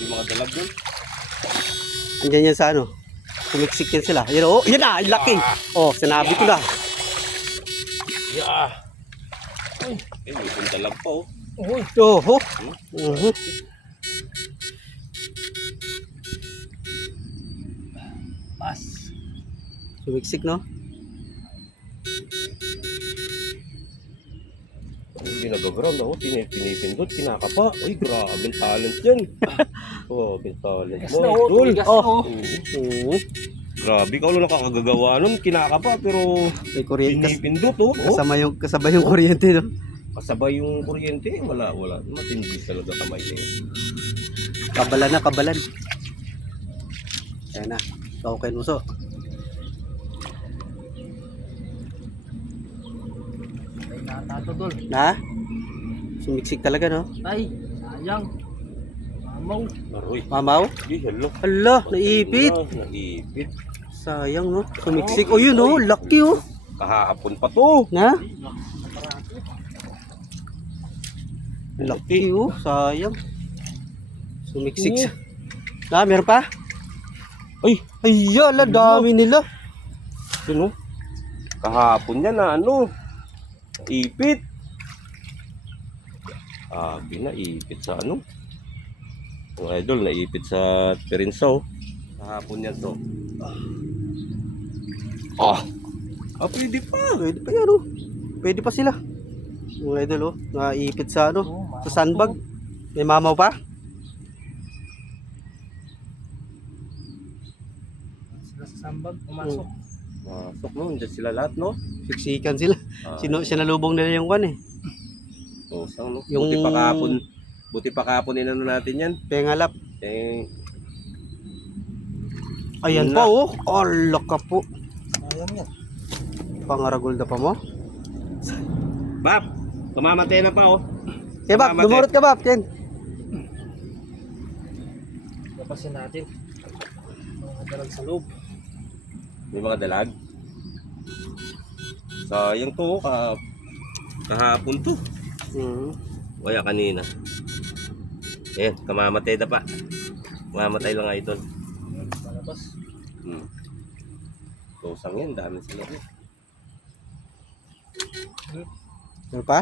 Yung mga dalag doon. Andyan yan sa ano. Sumiksik yan sila. Yan o. Yan na. Laki. Oh, sinabi ko na. Yeah. Ay, may dalag pa oh. Uy. Oh. Pas. Sumiksik no. Hindi nag-ground ako, pinipindot, kinakapa. Uy, grabe talent yan. Oh, talent mo. Idol. Grabe, ikaw lang nakakagagawa nun, kinakapa, pero May kuryente. pinipindot oh. Kasabay yung kuryente no. Kasabay yung kuryente, wala. Matindi talaga kamay niya. Kabalan. Ayan na. Okay, muso. Tatol. Na? Sumiksik talaga no? Ay, sayang. Mamaw. Aroy. Mamaw? Di, hello. Hala, naipit. Naipit. Sayang no. Sumiksik. Oh yun no, laki oh. Kahapon pa to. Na? Laki oh, sayang. Sumiksik. Na, meron pa? Ay, Ayala, dami nila. yun oh. Kahapon yan na ano. Ipit. Ipit sa ano. Mga idol, naipit sa Perinsaw. Kahapon yan to. Pwede pa. Pwede pa yan oh. Pwede pa sila. Mga idol oh, naipit sa ano, sa sandbag. May mamaw pa? Sila sa sambag, pumasok. Masok no, dyan sila lahat no. Siksikan sila. Sinalubong nila yung kwan eh. Sang no. Yung- Buti pa kahapon inano natin yan. Pengalap. Eh, Ayan Yun pa na. oh. Ala ka po. Sayang yan. Pangaragulda pa mo. Bap, tumamatay na pa oh. Eh Bap, Mamate. lumurot ka Bap. Ken. Lapasin natin. Mga dalag sa loob. May mga dalag. Sayang to, kahapon to. Kaya kanina. Ayan, kamamatay na pa. Mamatay lang ito. Palabas. Kusang yan, dami sila. Meron pa?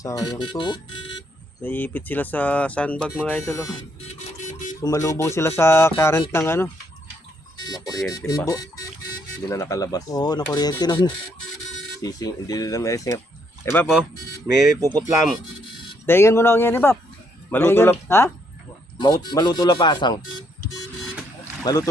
Sayang to oh. Naipit sila sa sandbag mga idol oh. Sumalubong sila sa current ng ano. Makuryente pa. Timbo. Hindi na nakalabas. Oo, nakuryente nun. Sising, hindi na may singap. Eh ba po, may puputlam. Dahingan mo na ang yan eh Bap. Maluto Dahingan. la, Ha? maluto la pasang. Maluto